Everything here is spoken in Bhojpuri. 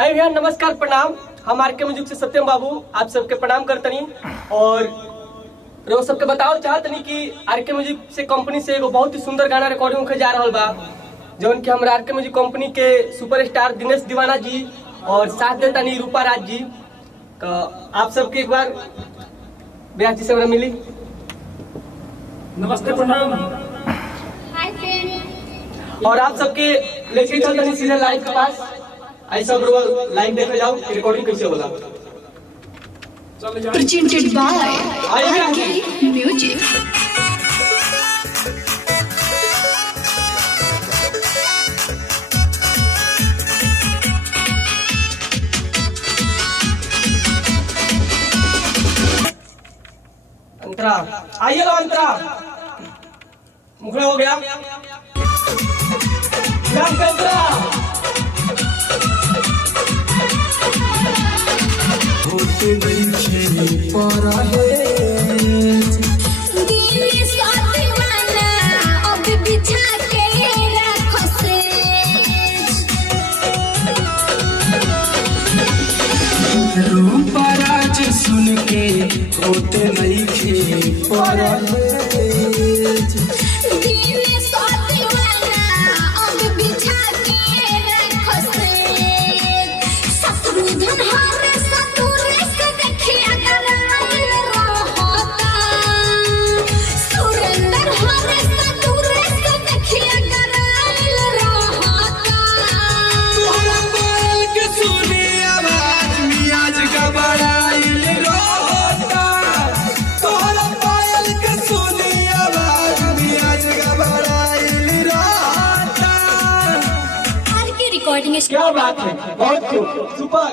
हाय भैया, नमस्कार, प्रणाम। हम आर के म्यूजिक से सत्यम बाबू आप सबके प्रणाम करतनी और वो सबके बताओ चाहतनी कि आर के म्यूजिक से कंपनी से एगो बहुत ही सुंदर गाना रिकॉर्डिंग होके जा रहा बा, जौन कि हमारे आर के म्यूजिक कंपनी के सुपरस्टार दिनेश दीवाना जी और साथ देता नी रूपा राज जी। तो आप सबके एक बार ब्याह जी से हमरा मिली। नमस्ते, प्रणाम। Hi friend. और आप सबके लेके चलते सीधे लाइव के पास। ऐसा लाइव देखे जाओ रिकॉर्डिंग कैसे होला। Presented by RK Music। अंतरा आइए लो, अंतरा मुखड़ा हो गया। अंतरा होते नहीं पारा है दिल साथ वाला अब बिछा के रखो से रूपा राज सुन के होते नहीं खे पारा है दिल साथ वाला अब बिछा के रखो से शत्रुघ्न हारे सतुरे से देखिया गराइल रहता सुरेंद्र हारे सतुरे से देखिया गराइल रहता तोहरा पायल के सुनी आवाज मियाज घबराइल रोता तोहरा पायल के सुनी आवाज मियाज घबराइल रोता। आर के रिकॉर्डिंग क्या बात है, बहुत खूब, सुपर।